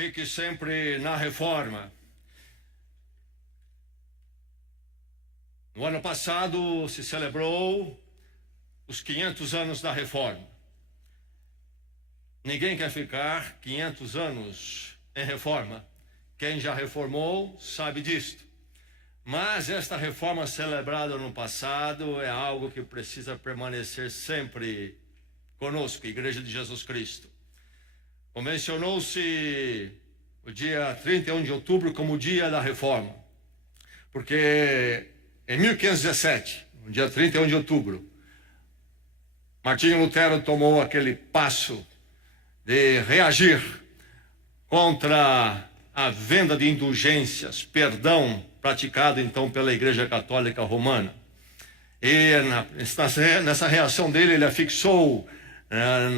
Fique sempre na reforma. No ano passado se celebrou os 500 anos da reforma. Ninguém quer ficar 500 anos em reforma. Quem já reformou sabe disto. Mas esta reforma celebrada no passado é algo que precisa permanecer sempre conosco, Igreja de Jesus Cristo. Convencionou-se o dia 31 de outubro como o dia da reforma, porque em 1517, no dia 31 de outubro, Martinho Lutero tomou aquele passo de reagir contra a venda de indulgências, perdão praticado então pela Igreja Católica Romana. E nessa reação dele, ele afixou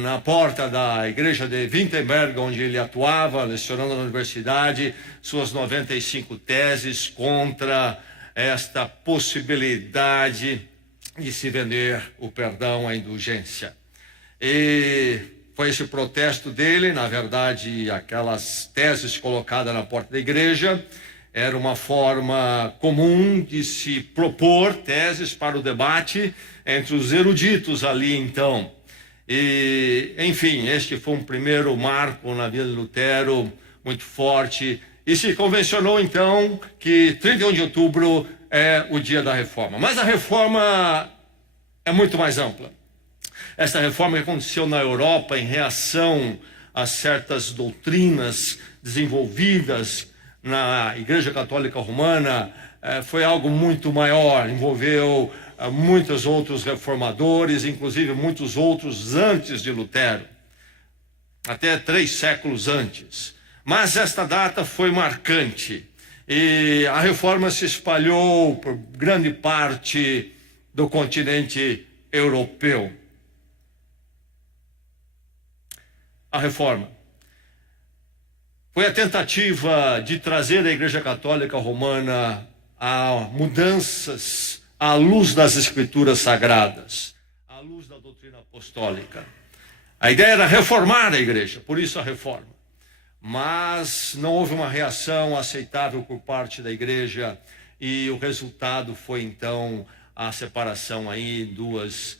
na porta da igreja de Wittenberg, onde ele atuava, lecionando na universidade, suas 95 teses contra esta possibilidade de se vender o perdão, a indulgência. E foi esse protesto dele, na verdade, aquelas teses colocadas na porta da igreja, era uma forma comum de se propor teses para o debate entre os eruditos ali então. E, enfim, este foi um primeiro marco na vida de Lutero, muito forte, e se convencionou então que 31 de outubro é o dia da reforma. Mas a reforma é muito mais ampla. Essa reforma que aconteceu na Europa em reação a certas doutrinas desenvolvidas na Igreja Católica Romana foi algo muito maior, envolveu muitos outros reformadores, inclusive muitos outros antes de Lutero, até 3 séculos antes. Mas esta data foi marcante e a reforma se espalhou por grande parte do continente europeu. A reforma foi a tentativa de trazer a Igreja Católica Romana a mudanças à luz das Escrituras Sagradas, à luz da doutrina apostólica. A ideia era reformar a igreja, por isso a reforma. Mas não houve uma reação aceitável por parte da igreja e o resultado foi então a separação aí em duas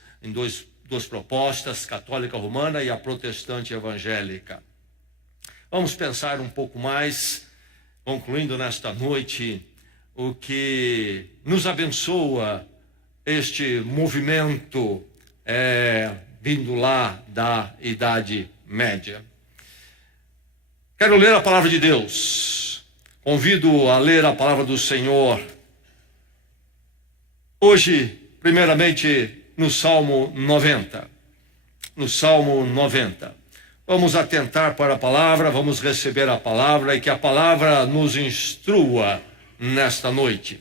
propostas, católica romana e a protestante evangélica. Vamos pensar um pouco mais, concluindo nesta noite, o que nos abençoa este movimento vindo lá da Idade Média. Quero ler a palavra de Deus. Convido a ler a palavra do Senhor. Hoje, primeiramente, no Salmo 90. No Salmo 90. Vamos atentar para a palavra, vamos receber a palavra e que a palavra nos instrua nesta noite.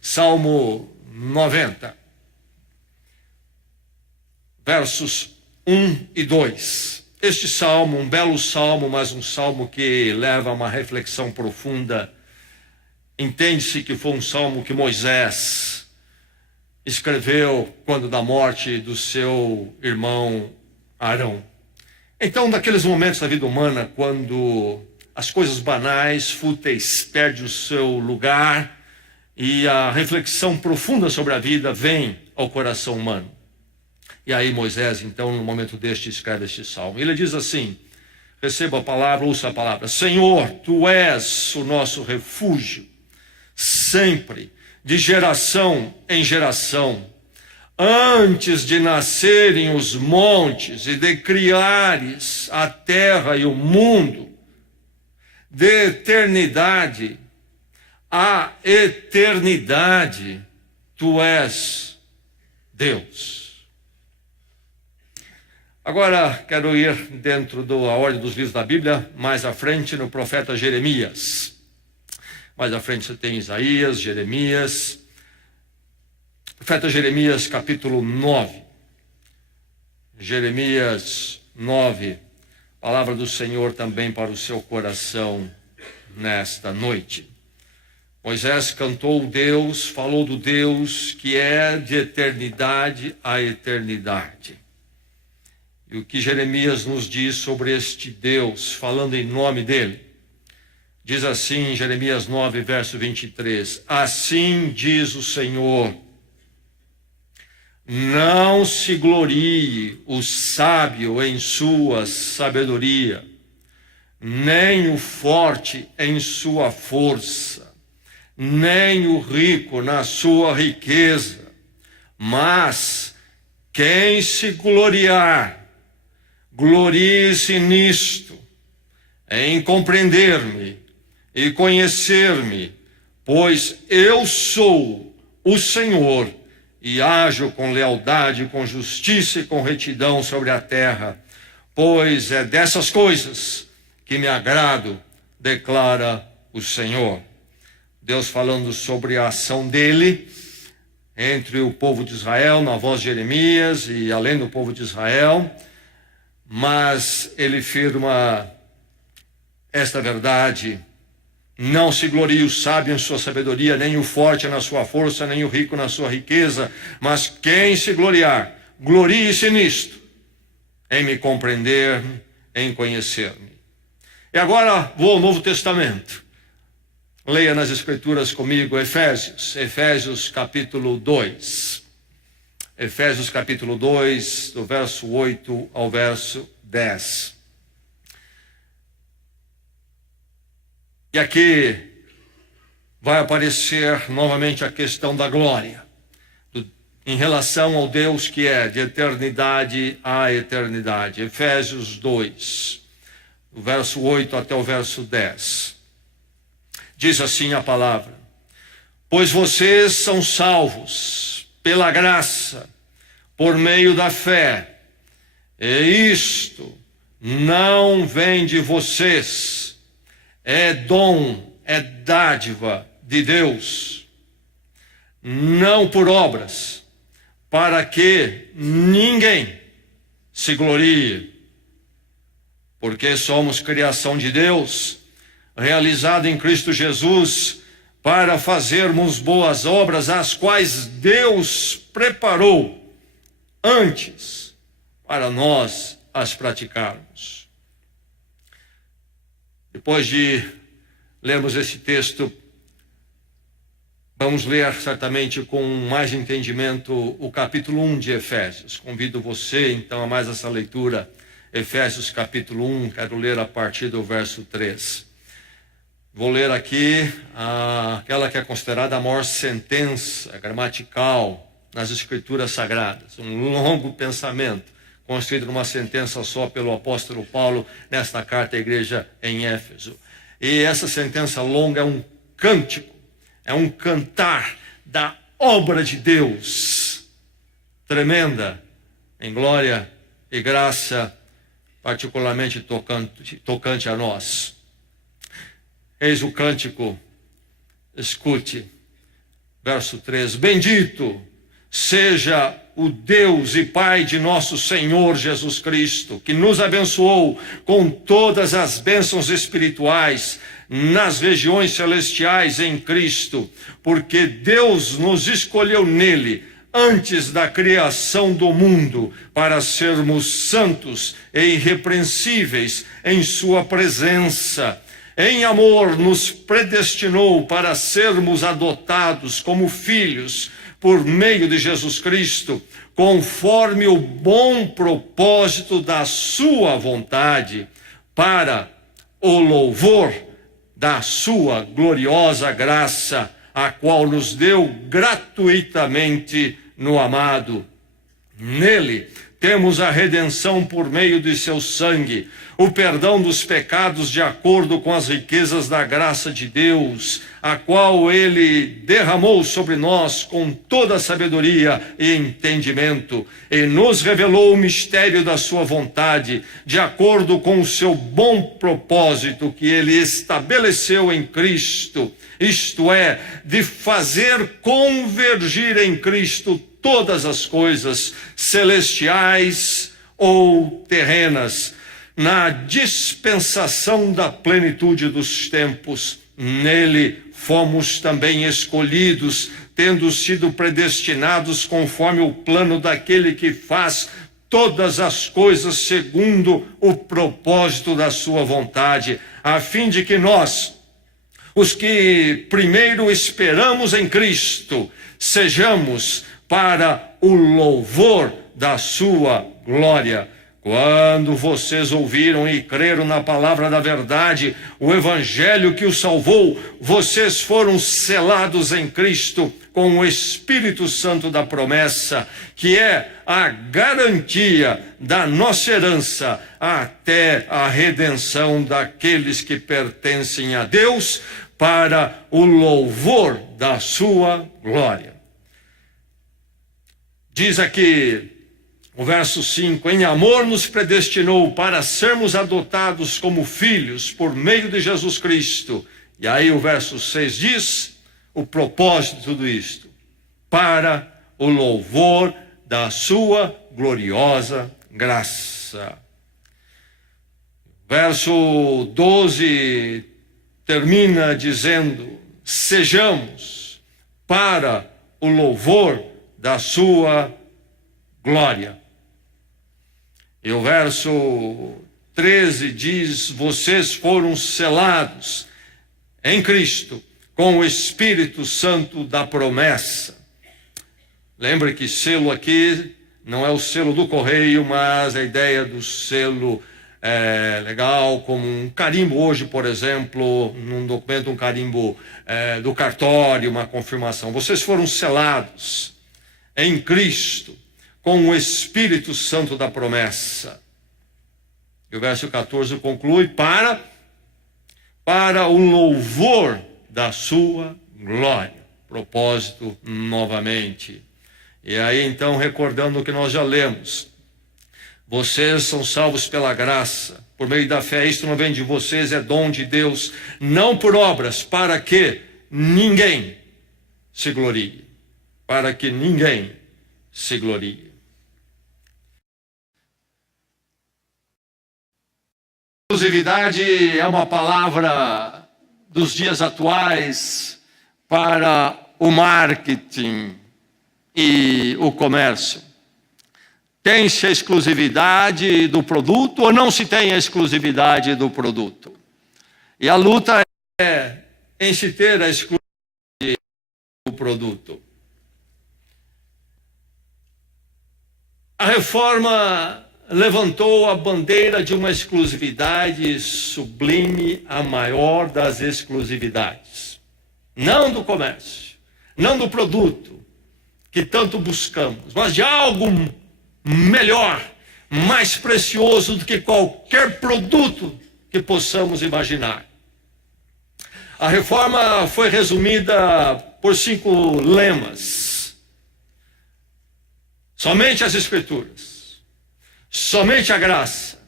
Salmo 90, versos 1 e 2. Este salmo, um belo salmo, mas um salmo que leva a uma reflexão profunda. Entende-se que foi um salmo que Moisés escreveu quando da morte do seu irmão Arão. Então, naqueles momentos da vida humana, quando as coisas banais, fúteis, perdem o seu lugar e a reflexão profunda sobre a vida vem ao coração humano. E aí Moisés, então, no momento deste, escreve este salmo. Ele diz assim, receba a palavra, ouça a palavra. Senhor, Tu és o nosso refúgio, sempre, de geração em geração. Antes de nascerem os montes e de criares a terra e o mundo, de eternidade a eternidade, Tu és Deus. Agora quero ir dentro da ordem dos livros da Bíblia, mais à frente no profeta Jeremias. Mais à frente você tem Isaías, Jeremias. Profeta Jeremias, capítulo 9. Jeremias 9. Palavra do Senhor também para o seu coração nesta noite. Moisés cantou Deus, falou do Deus que é de eternidade a eternidade. E o que Jeremias nos diz sobre este Deus, falando em nome dele. Diz assim em Jeremias 9, verso 23. Assim diz o Senhor: não se glorie o sábio em sua sabedoria, nem o forte em sua força, nem o rico na sua riqueza, mas quem se gloriar, glorie-se nisto, em compreender-me e conhecer-me, pois eu sou o Senhor, e ajo com lealdade, com justiça e com retidão sobre a terra, pois é dessas coisas que me agrado, declara o Senhor. Deus falando sobre a ação dele entre o povo de Israel, na voz de Jeremias e além do povo de Israel, mas ele firma esta verdade: não se glorie o sábio em sua sabedoria, nem o forte na sua força, nem o rico na sua riqueza, mas quem se gloriar, glorie-se nisto, em me compreender, em conhecer-me. E agora vou ao Novo Testamento. Leia nas Escrituras comigo Efésios capítulo 2. Efésios capítulo 2, do verso 8 ao verso 10. E aqui vai aparecer novamente a questão da glória, em relação ao Deus que é de eternidade a eternidade. Efésios 2, do verso 8 até o verso 10. Diz assim a palavra: pois vocês são salvos pela graça, por meio da fé, e isto não vem de vocês, é dom, é dádiva de Deus, não por obras, para que ninguém se glorie, porque somos criação de Deus, realizada em Cristo Jesus, para fazermos boas obras, as quais Deus preparou antes para nós as praticarmos. Depois de lermos esse texto, vamos ler certamente com mais entendimento o capítulo 1 de Efésios. Convido você então a mais essa leitura, Efésios capítulo 1, quero ler a partir do verso 3. Vou ler aqui aquela que é considerada a maior sentença gramatical nas Escrituras Sagradas, um longo pensamento construído numa sentença só pelo apóstolo Paulo nesta carta à igreja em Éfeso. E essa sentença longa é um cântico, é um cantar da obra de Deus, tremenda, em glória e graça, particularmente tocante a nós. Eis o cântico, escute, verso 3: bendito seja o Deus e Pai de nosso Senhor Jesus Cristo, que nos abençoou com todas as bênçãos espirituais nas regiões celestiais em Cristo, porque Deus nos escolheu nele antes da criação do mundo para sermos santos e irrepreensíveis em sua presença. Em amor nos predestinou para sermos adotados como filhos por meio de Jesus Cristo, conforme o bom propósito da sua vontade, para o louvor da sua gloriosa graça, a qual nos deu gratuitamente no amado. Nele temos a redenção por meio de seu sangue, o perdão dos pecados de acordo com as riquezas da graça de Deus, a qual ele derramou sobre nós com toda sabedoria e entendimento, e nos revelou o mistério da sua vontade, de acordo com o seu bom propósito que ele estabeleceu em Cristo, isto é, de fazer convergir em Cristo todas as coisas, celestiais ou terrenas, na dispensação da plenitude dos tempos. Nele fomos também escolhidos, tendo sido predestinados conforme o plano daquele que faz todas as coisas segundo o propósito da sua vontade, a fim de que nós, os que primeiro esperamos em Cristo, sejamos para o louvor da sua glória. Quando vocês ouviram e creram na palavra da verdade, o evangelho que os salvou, vocês foram selados em Cristo com o Espírito Santo da promessa, que é a garantia da nossa herança até a redenção daqueles que pertencem a Deus, para o louvor da sua glória. Diz aqui o verso 5, em amor nos predestinou para sermos adotados como filhos por meio de Jesus Cristo. E aí o verso 6 diz o propósito de tudo isto, para o louvor da sua gloriosa graça. Verso 12 termina dizendo, sejamos para o louvor da sua glória. E o verso 13 diz, vocês foram selados em Cristo com o Espírito Santo da promessa. Lembre que selo aqui não é o selo do correio, mas a ideia do selo legal, como um carimbo hoje, por exemplo, num documento, um carimbo do cartório, uma confirmação. Vocês foram selados em Cristo com o Espírito Santo da promessa. E o verso 14 conclui, para o louvor da sua glória. Propósito novamente. E aí então, recordando o que nós já lemos, vocês são salvos pela graça, por meio da fé. Isto não vem de vocês, é dom de Deus, não por obras, para que ninguém se glorie. Para que ninguém se glorie. Exclusividade é uma palavra dos dias atuais para o marketing e o comércio. Tem-se a exclusividade do produto ou não se tem a exclusividade do produto? E a luta é em se ter a exclusividade do produto. A reforma levantou a bandeira de uma exclusividade sublime, a maior das exclusividades. Não do comércio, não do produto que tanto buscamos, mas de algo melhor, mais precioso do que qualquer produto que possamos imaginar. A reforma foi resumida por 5 lemas. Somente as Escrituras. Somente a graça,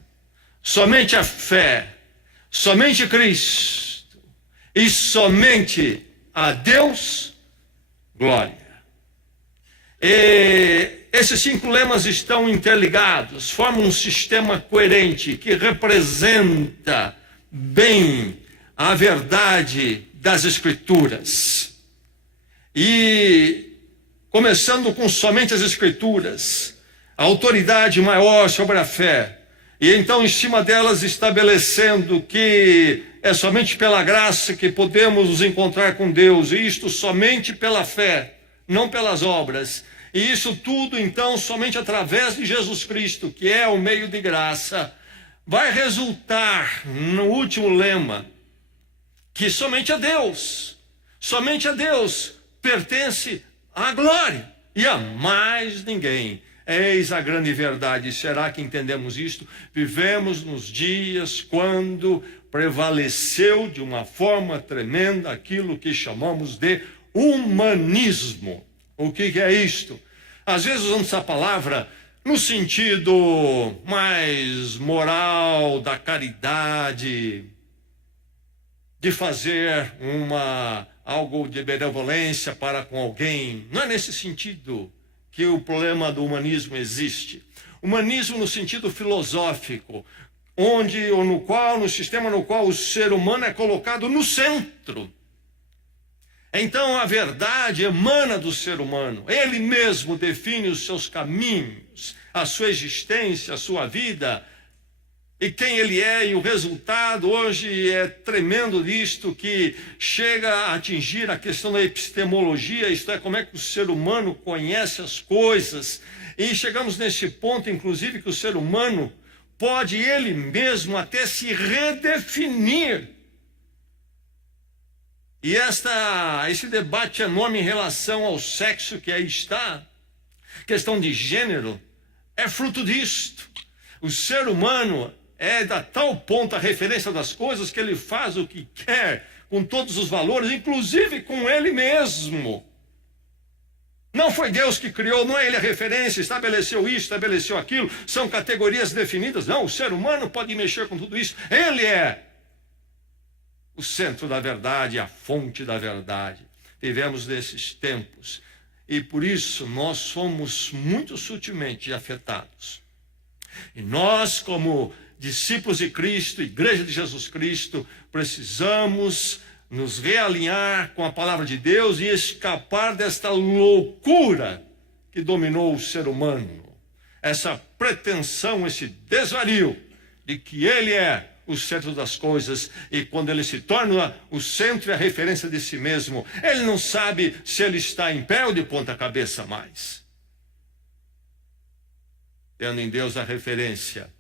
somente a fé, somente Cristo e somente a Deus glória. E esses 5 lemas estão interligados, formam um sistema coerente que representa bem a verdade das Escrituras. E começando com somente as Escrituras, a autoridade maior sobre a fé, e então em cima delas estabelecendo que é somente pela graça que podemos nos encontrar com Deus, e isto somente pela fé, não pelas obras, e isso tudo então somente através de Jesus Cristo, que é o meio de graça, vai resultar no último lema, que somente a Deus pertence a glória, e a mais ninguém. Eis a grande verdade. Será que entendemos isto? Vivemos nos dias quando prevaleceu de uma forma tremenda aquilo que chamamos de humanismo. O que é isto? Às vezes usamos essa palavra no sentido mais moral, da caridade, de fazer algo de benevolência para com alguém. Não é nesse sentido que o problema do humanismo existe. Humanismo no sentido filosófico, no sistema no qual o ser humano é colocado no centro. Então a verdade emana do ser humano, ele mesmo define os seus caminhos, a sua existência, a sua vida, e quem ele é, e o resultado hoje é tremendo disto, que chega a atingir a questão da epistemologia, isto é, como é que o ser humano conhece as coisas, e chegamos nesse ponto, inclusive, que o ser humano pode ele mesmo até se redefinir. E esse debate enorme em relação ao sexo que aí está, questão de gênero, é fruto disto. O ser humano é da tal ponto a referência das coisas que ele faz o que quer, com todos os valores, inclusive com ele mesmo. Não foi Deus que criou, não é ele a referência, estabeleceu isso, estabeleceu aquilo, são categorias definidas. Não, o ser humano pode mexer com tudo isso. Ele é o centro da verdade, a fonte da verdade. Vivemos nesses tempos e por isso nós somos muito sutilmente afetados. E nós, como discípulos de Cristo, Igreja de Jesus Cristo, precisamos nos realinhar com a palavra de Deus e escapar desta loucura que dominou o ser humano. Essa pretensão, esse desvario de que ele é o centro das coisas, e quando ele se torna o centro e a referência de si mesmo, ele não sabe se ele está em pé ou de ponta cabeça mais. Tendo em Deus a referência,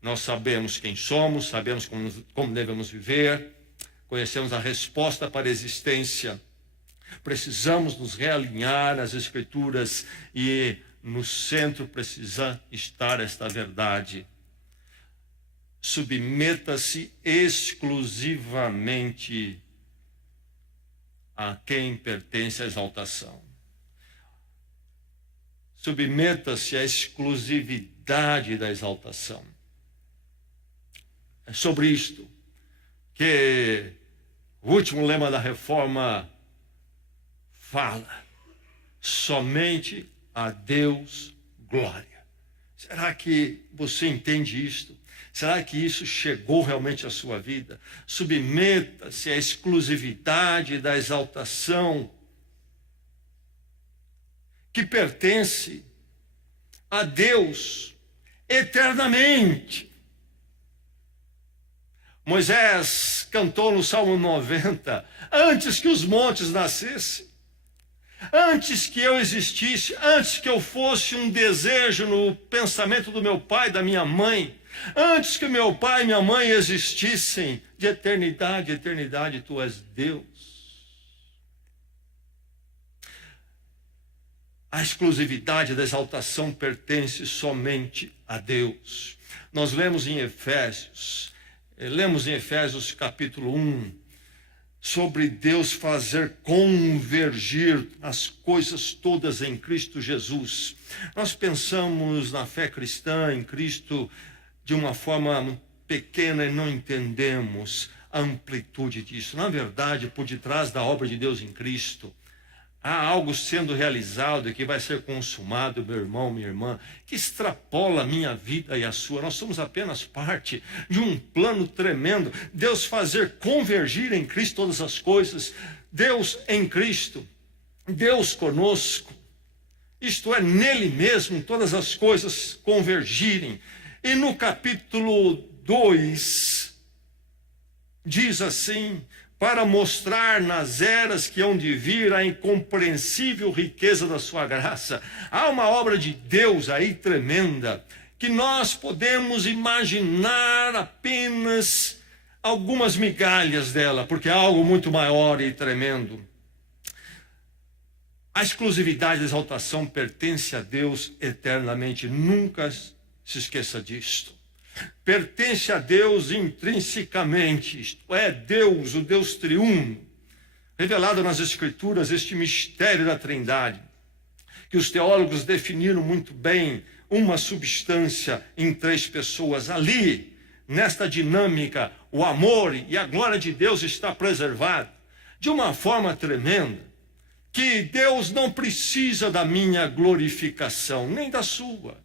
nós sabemos quem somos, sabemos como devemos viver, conhecemos a resposta para a existência. Precisamos nos realinhar às Escrituras e no centro precisa estar esta verdade. Submeta-se exclusivamente a quem pertence à exaltação. Submeta-se à exclusividade da exaltação. É sobre isto que o último lema da reforma fala: somente a Deus glória. Será que você entende isto? Será que isso chegou realmente à sua vida? Submeta-se à exclusividade da exaltação que pertence a Deus eternamente. Moisés cantou no Salmo 90, antes que os montes nascessem, antes que eu existisse, antes que eu fosse um desejo no pensamento do meu pai e da minha mãe, antes que meu pai e minha mãe existissem, de eternidade a eternidade, tu és Deus. A exclusividade da exaltação pertence somente a Deus. Nós lemos em Efésios capítulo 1, sobre Deus fazer convergir as coisas todas em Cristo Jesus. Nós pensamos na fé cristã, em Cristo, de uma forma pequena e não entendemos a amplitude disso. Na verdade, por detrás da obra de Deus em Cristo, há algo sendo realizado e que vai ser consumado, meu irmão, minha irmã, que extrapola a minha vida e a sua. Nós somos apenas parte de um plano tremendo. Deus fazer convergir em Cristo todas as coisas. Deus em Cristo. Deus conosco. Isto é, nele mesmo todas as coisas convergirem. E no capítulo 2, diz assim: para mostrar nas eras que hão de vir a incompreensível riqueza da sua graça. Há uma obra de Deus aí tremenda, que nós podemos imaginar apenas algumas migalhas dela, porque é algo muito maior e tremendo. A exclusividade da exaltação pertence a Deus eternamente, nunca se esqueça disto. Pertence a Deus intrinsecamente, isto é, Deus, o Deus triuno, revelado nas Escrituras, este mistério da Trindade, que os teólogos definiram muito bem, uma substância em três pessoas. Ali, nesta dinâmica, o amor e a glória de Deus está preservado de uma forma tremenda, que Deus não precisa da minha glorificação, nem da sua.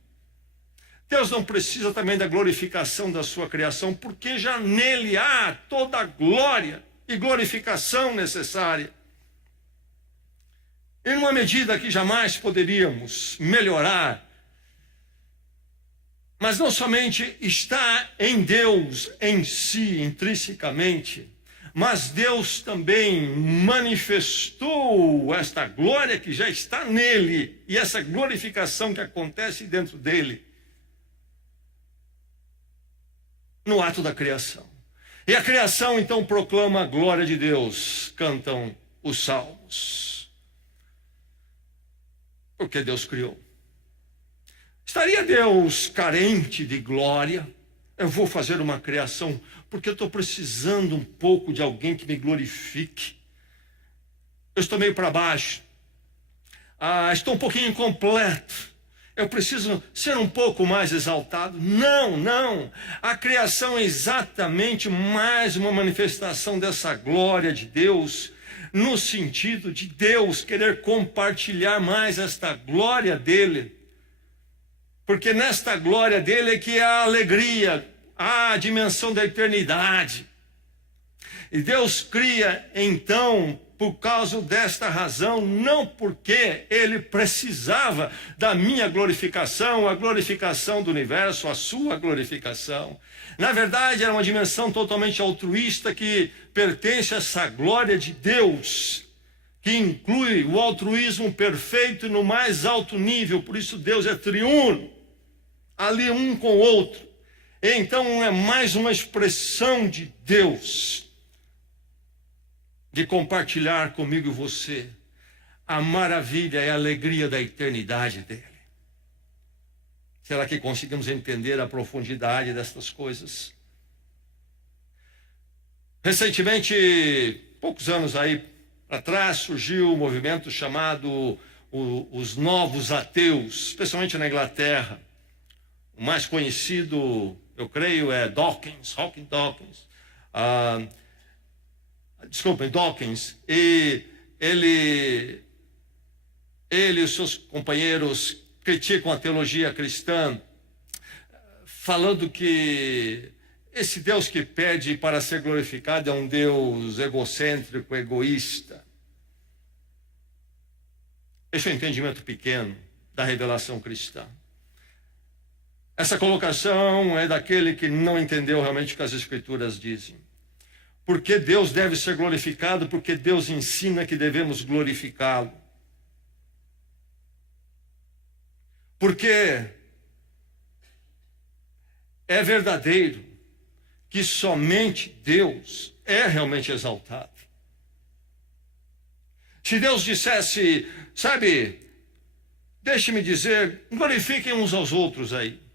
Deus não precisa também da glorificação da sua criação, porque já nele há toda a glória e glorificação necessária. Em uma medida que jamais poderíamos melhorar Mas não somente está em Deus em si, intrinsecamente, mas Deus também manifestou esta glória que já está nele, e essa glorificação que acontece dentro dele, no ato da criação. E a criação então proclama a glória de Deus, cantam os salmos. Porque Deus criou. Estaria Deus carente de glória? Eu vou fazer uma criação porque eu estou precisando um pouco de alguém que me glorifique. Eu estou meio para baixo. Estou um pouquinho incompleto. Eu preciso ser um pouco mais exaltado. Não. A criação é exatamente mais uma manifestação dessa glória de Deus, no sentido de Deus querer compartilhar mais esta glória dele. Porque nesta glória dele é que há a alegria, há a dimensão da eternidade. E Deus cria, então, por causa desta razão, não porque ele precisava da minha glorificação, a glorificação do universo, a sua glorificação. Na verdade, era uma dimensão totalmente altruísta que pertence a essa glória de Deus, que inclui o altruísmo perfeito no mais alto nível. Por isso Deus é triuno, ali um com o outro. Então é mais uma expressão de Deus, de compartilhar comigo e você a maravilha e a alegria da eternidade dele. Será que conseguimos entender a profundidade destas coisas? Recentemente, poucos anos aí atrás, surgiu um movimento chamado os Novos Ateus, especialmente na Inglaterra. O mais conhecido, eu creio, é Dawkins. Dawkins, e ele e os seus companheiros criticam a teologia cristã, falando que esse Deus que pede para ser glorificado é um Deus egocêntrico, egoísta. Esse é o entendimento pequeno da revelação cristã. Essa colocação é daquele que não entendeu realmente o que as Escrituras dizem. Porque Deus deve ser glorificado, porque Deus ensina que devemos glorificá-lo. Porque é verdadeiro que somente Deus é realmente exaltado. Se Deus dissesse, sabe, deixe-me dizer, glorifiquem uns aos outros aí.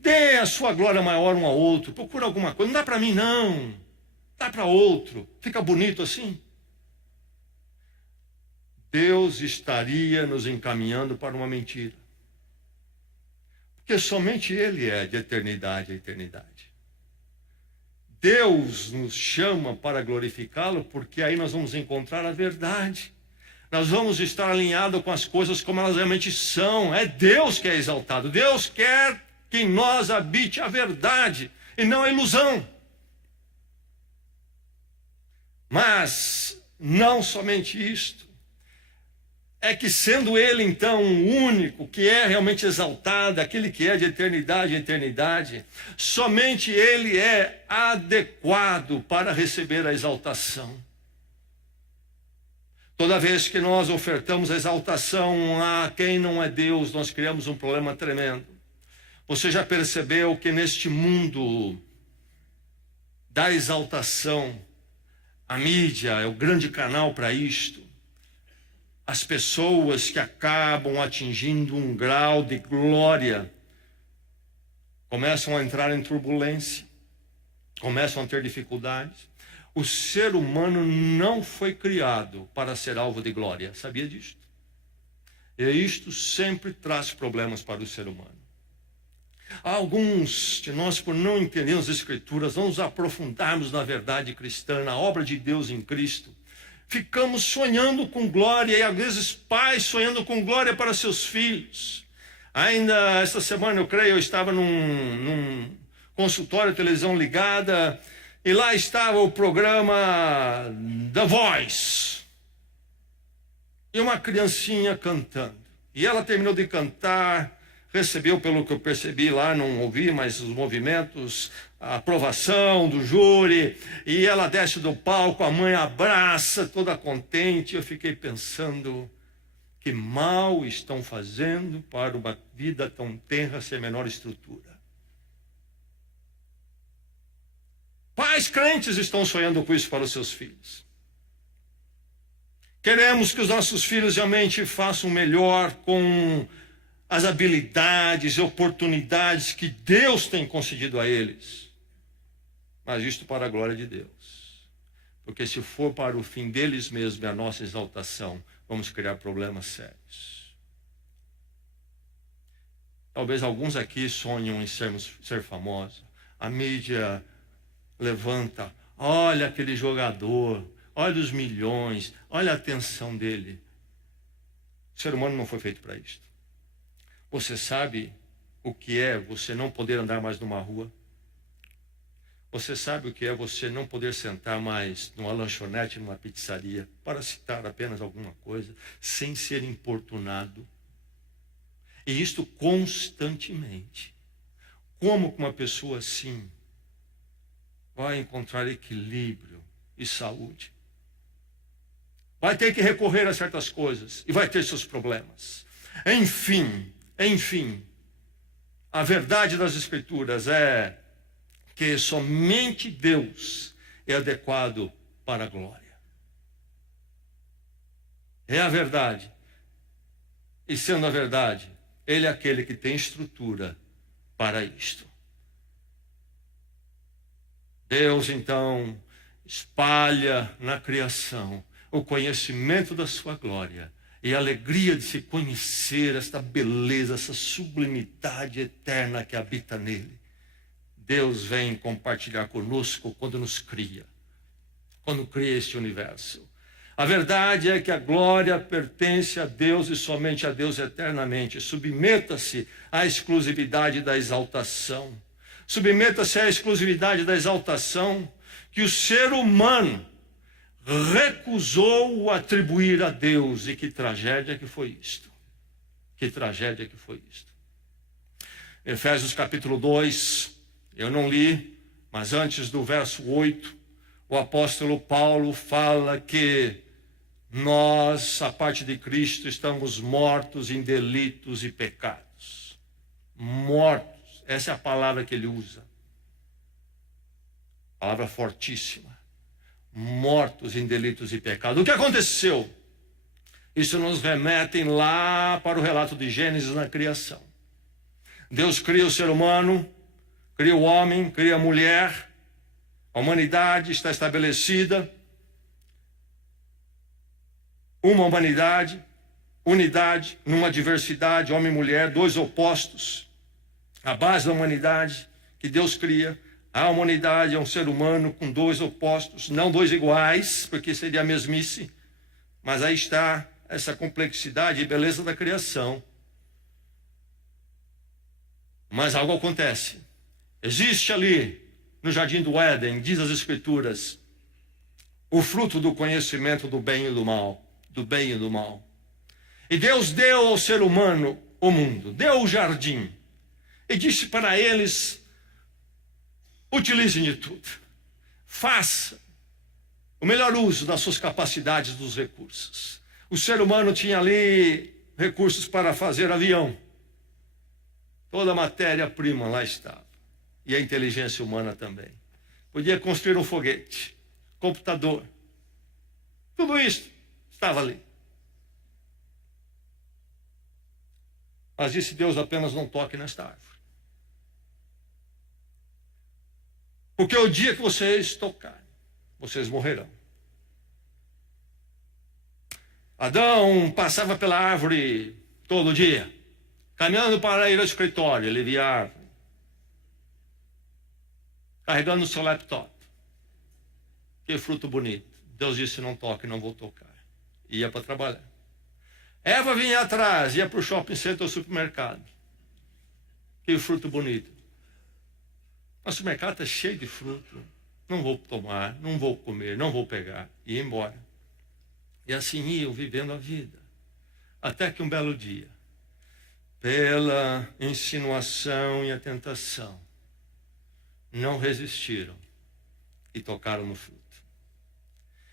Dê a sua glória maior um ao outro, procura alguma coisa. Não dá para mim, não. Dá para outro. Fica bonito assim. Deus estaria nos encaminhando para uma mentira. Porque somente Ele é de eternidade a eternidade. Deus nos chama para glorificá-lo, porque aí nós vamos encontrar a verdade. Nós vamos estar alinhados com as coisas como elas realmente são. É Deus que é exaltado. Deus quer que em nós habite a verdade e não a ilusão. Mas não somente isto, é que sendo ele então o único que é realmente exaltado, aquele que é de eternidade a eternidade, somente ele é adequado para receber a exaltação. Toda vez que nós ofertamos a exaltação a quem não é Deus, nós criamos um problema tremendo. Você já percebeu que neste mundo da exaltação, a mídia é o grande canal para isto. As pessoas que acabam atingindo um grau de glória começam a entrar em turbulência, começam a ter dificuldades. O ser humano não foi criado para ser alvo de glória, sabia disto? E isto sempre traz problemas para o ser humano. Alguns de nós, por não entendermos as Escrituras, não nos aprofundarmos na verdade cristã, na obra de Deus em Cristo, ficamos sonhando com glória, e às vezes pais sonhando com glória para seus filhos. Ainda esta semana, eu creio, eu estava num consultório, televisão ligada, e lá estava o programa The Voice. E uma criancinha cantando. E ela terminou de cantar, recebeu, pelo que eu percebi lá, não ouvi, mas os movimentos, a aprovação do júri, e ela desce do palco, a mãe abraça, toda contente. Eu fiquei pensando, que mal estão fazendo para uma vida tão tenra sem a menor estrutura. Pais crentes estão sonhando com isso para os seus filhos. Queremos que os nossos filhos realmente façam melhor com as habilidades e oportunidades que Deus tem concedido a eles. Mas isto para a glória de Deus. Porque se for para o fim deles mesmos e a nossa exaltação, vamos criar problemas sérios. Talvez alguns aqui sonham em ser famosos. A mídia levanta, olha aquele jogador, olha os milhões, olha a atenção dele. O ser humano não foi feito para isto. Você sabe o que é você não poder andar mais numa rua? Você sabe o que é você não poder sentar mais numa lanchonete, numa pizzaria, para citar apenas alguma coisa, sem ser importunado? E isto constantemente. Como que uma pessoa assim vai encontrar equilíbrio e saúde? Vai ter que recorrer a certas coisas e vai ter seus problemas. Enfim, a verdade das Escrituras é que somente Deus é adequado para a glória. É a verdade. E sendo a verdade, Ele é aquele que tem estrutura para isto. Deus, então, espalha na criação o conhecimento da sua glória e a alegria de se conhecer esta beleza, essa sublimidade eterna que habita nele. Deus vem compartilhar conosco quando nos cria, quando cria este universo. A verdade é que a glória pertence a Deus e somente a Deus eternamente. Submeta-se à exclusividade da exaltação. Submeta-se à exclusividade da exaltação que o ser humano recusou atribuir a Deus. E que tragédia que foi isto. Que tragédia que foi isto. Efésios capítulo 2, eu não li, mas antes do verso 8, o apóstolo Paulo fala que nós, a parte de Cristo, estamos mortos em delitos e pecados. Mortos. Essa é a palavra que ele usa. Palavra fortíssima. Mortos em delitos e pecados. O que aconteceu? Isso nos remete lá para o relato de Gênesis na criação. Deus cria o ser humano, cria o homem, cria a mulher. A humanidade está estabelecida. Uma humanidade, unidade, numa diversidade, homem e mulher, dois opostos. A base da humanidade que Deus cria, a humanidade é um ser humano com dois opostos, não dois iguais, porque seria a mesmice, mas aí está essa complexidade e beleza da criação. Mas algo acontece. Existe ali, no jardim do Éden, diz as Escrituras, o fruto do conhecimento do bem e do mal, do bem e do mal. E Deus deu ao ser humano o mundo, deu o jardim, e disse para eles, utilizem de tudo. Faça o melhor uso das suas capacidades, dos recursos. O ser humano tinha ali recursos para fazer avião. Toda a matéria-prima lá estava. E a inteligência humana também. Podia construir um foguete, computador. Tudo isso estava ali. Mas disse Deus, apenas não toque nesta árvore. Porque o dia que vocês tocarem, vocês morrerão. Adão passava pela árvore todo dia, caminhando para ir ao escritório, ele via a árvore, carregando o seu laptop. Que fruto bonito. Deus disse, não toque, não vou tocar. E ia para trabalhar. Eva vinha atrás, ia para o shopping center ou supermercado. Que fruto bonito. Nosso mercado está cheio de fruto. Não vou tomar, não vou comer, não vou pegar. E ia embora. E assim iam vivendo a vida. Até que um belo dia, pela insinuação e a tentação, não resistiram e tocaram no fruto.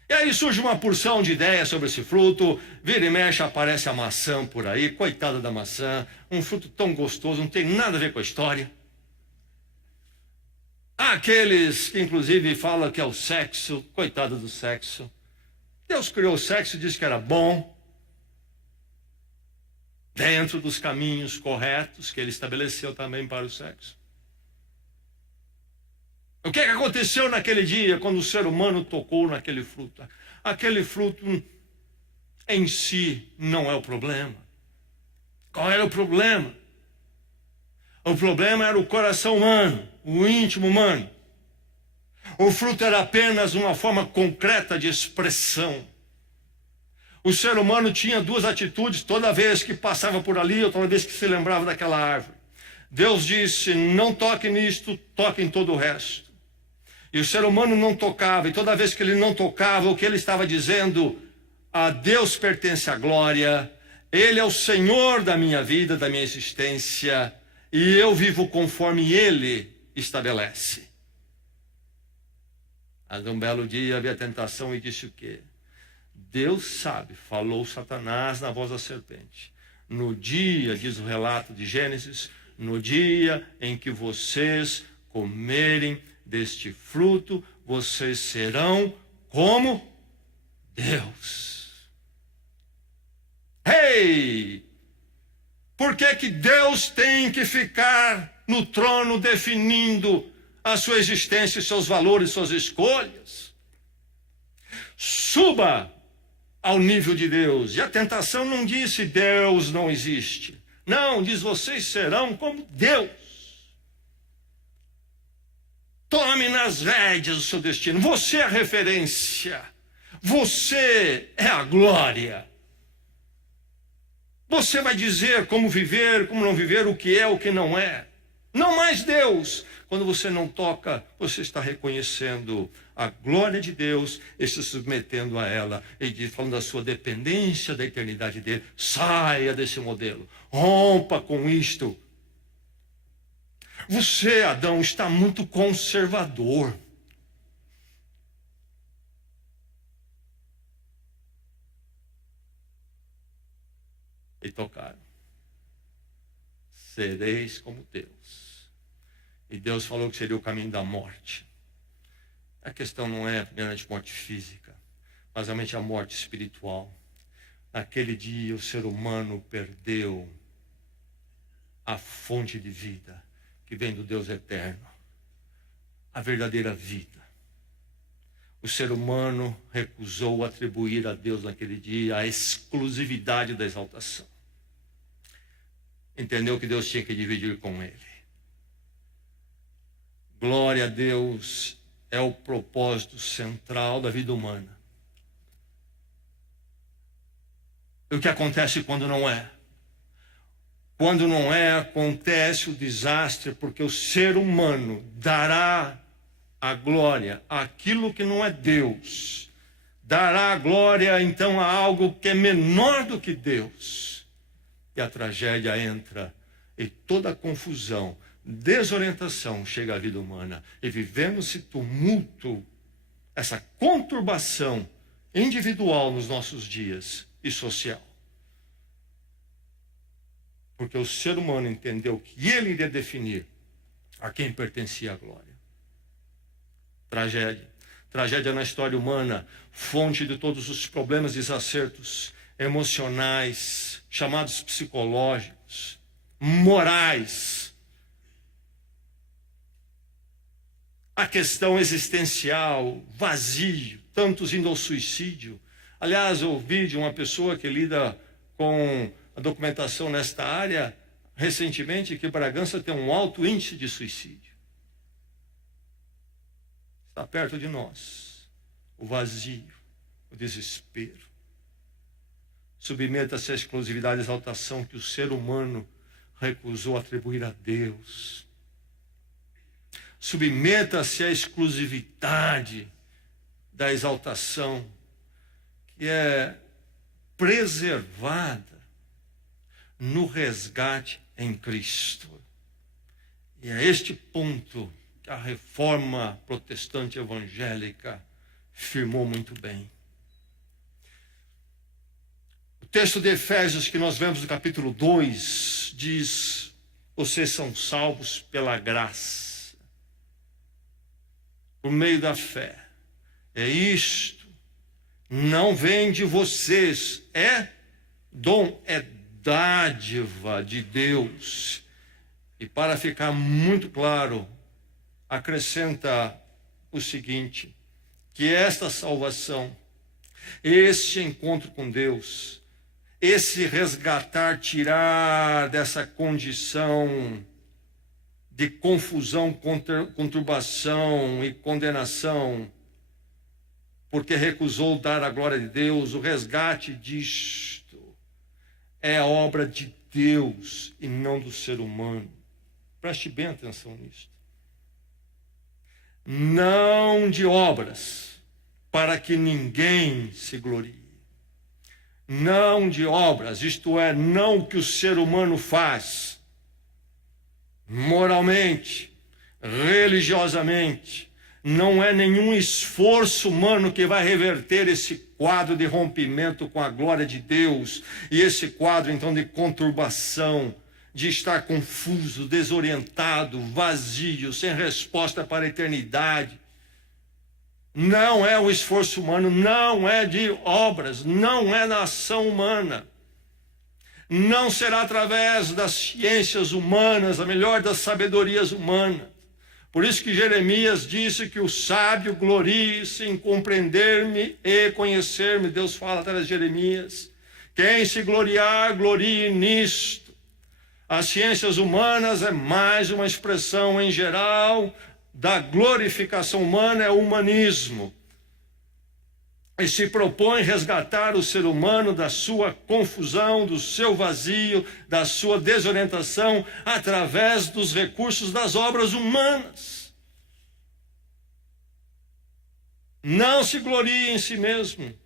E aí surge uma porção de ideias sobre esse fruto. Vira e mexe, aparece a maçã por aí. Coitada da maçã, um fruto tão gostoso, não tem nada a ver com a história. Há aqueles que inclusive falam que é o sexo, coitado do sexo. Deus criou o sexo e disse que era bom, dentro dos caminhos corretos que ele estabeleceu também para o sexo. O que aconteceu naquele dia, quando o ser humano tocou naquele fruto? Aquele fruto em si não é o problema. Qual era o problema? O problema era o coração humano, o íntimo humano. O fruto era apenas uma forma concreta de expressão. O ser humano tinha duas atitudes toda vez que passava por ali ou toda vez que se lembrava daquela árvore. Deus disse, não toque nisto, toque em todo o resto. E o ser humano não tocava, e toda vez que ele não tocava, o que ele estava dizendo, a Deus pertence a glória, Ele é o Senhor da minha vida, da minha existência, e eu vivo conforme Ele estabelece. Mas um belo dia havia a tentação e disse o quê? Deus sabe, falou Satanás na voz da serpente. No dia, diz o relato de Gênesis, no dia em que vocês comerem deste fruto, vocês serão como Deus. Ei! Por que Deus tem que ficar no trono definindo a sua existência, seus valores, suas escolhas? Suba ao nível de Deus. E a tentação não disse Deus não existe. Não, diz vocês serão como Deus. Tome nas rédeas o seu destino. Você é a referência. Você é a glória. Você vai dizer como viver, como não viver, o que é, o que não é. Não mais Deus. Quando você não toca, você está reconhecendo a glória de Deus e se submetendo a ela. E falando da sua dependência da eternidade dele. Saia desse modelo. Rompa com isto. Você, Adão, está muito conservador. E tocaram. Sereis como Deus. E Deus falou que seria o caminho da morte. A questão não é apenas morte física, mas realmente a morte espiritual. Naquele dia o ser humano perdeu a fonte de vida que vem do Deus eterno, a verdadeira vida. O ser humano recusou atribuir a Deus naquele dia a exclusividade da exaltação. Entendeu que Deus tinha que dividir com ele. Glória a Deus é o propósito central da vida humana. E o que acontece quando não é? Quando não é, acontece o desastre, porque o ser humano dará a glória àquilo que não é Deus. Dará a glória, então, a algo que é menor do que Deus. E a tragédia entra, e toda a confusão, desorientação chega à vida humana. E vivendo esse tumulto, essa conturbação individual nos nossos dias e social. Porque o ser humano entendeu que ele iria definir a quem pertencia a glória. Tragédia. Tragédia na história humana, fonte de todos os problemas e desacertos emocionais, chamados psicológicos, morais. A questão existencial, vazio, tantos indo ao suicídio. Aliás, eu ouvi de uma pessoa que lida com a documentação nesta área, recentemente, que Bragança tem um alto índice de suicídio. Está perto de nós. O vazio, o desespero. Submeta-se à exclusividade e exaltação que o ser humano recusou atribuir a Deus. Submeta-se à exclusividade da exaltação que é preservada no resgate em Cristo. E é este ponto que a reforma protestante evangélica firmou muito bem. O texto de Efésios que nós vemos no capítulo 2 diz: vocês são salvos pela graça, por meio da fé. É isto, não vem de vocês, é dom, é dádiva de Deus. E para ficar muito claro, acrescenta o seguinte, que esta salvação, este encontro com Deus, esse resgatar, tirar dessa condição de confusão, conturbação e condenação, porque recusou dar a glória de Deus, o resgate disto é a obra de Deus e não do ser humano. Preste bem atenção nisto. Não de obras, para que ninguém se glorie. Não de obras, isto é, não o que o ser humano faz, moralmente, religiosamente. Não é nenhum esforço humano que vai reverter esse quadro de rompimento com a glória de Deus, e esse quadro, então, de conturbação, de estar confuso, desorientado, vazio, sem resposta para a eternidade. Não é o esforço humano, não é de obras, não é na ação humana. Não será através das ciências humanas, a melhor das sabedorias humanas. Por isso que Jeremias disse que o sábio glorie-se em compreender-me e conhecer-me. Deus fala através de Jeremias. Quem se gloriar, glorie nisto. As ciências humanas é mais uma expressão em geral da glorificação humana, é o humanismo. E se propõe resgatar o ser humano da sua confusão, do seu vazio, da sua desorientação, através dos recursos das obras humanas. Não se glorie em si mesmo.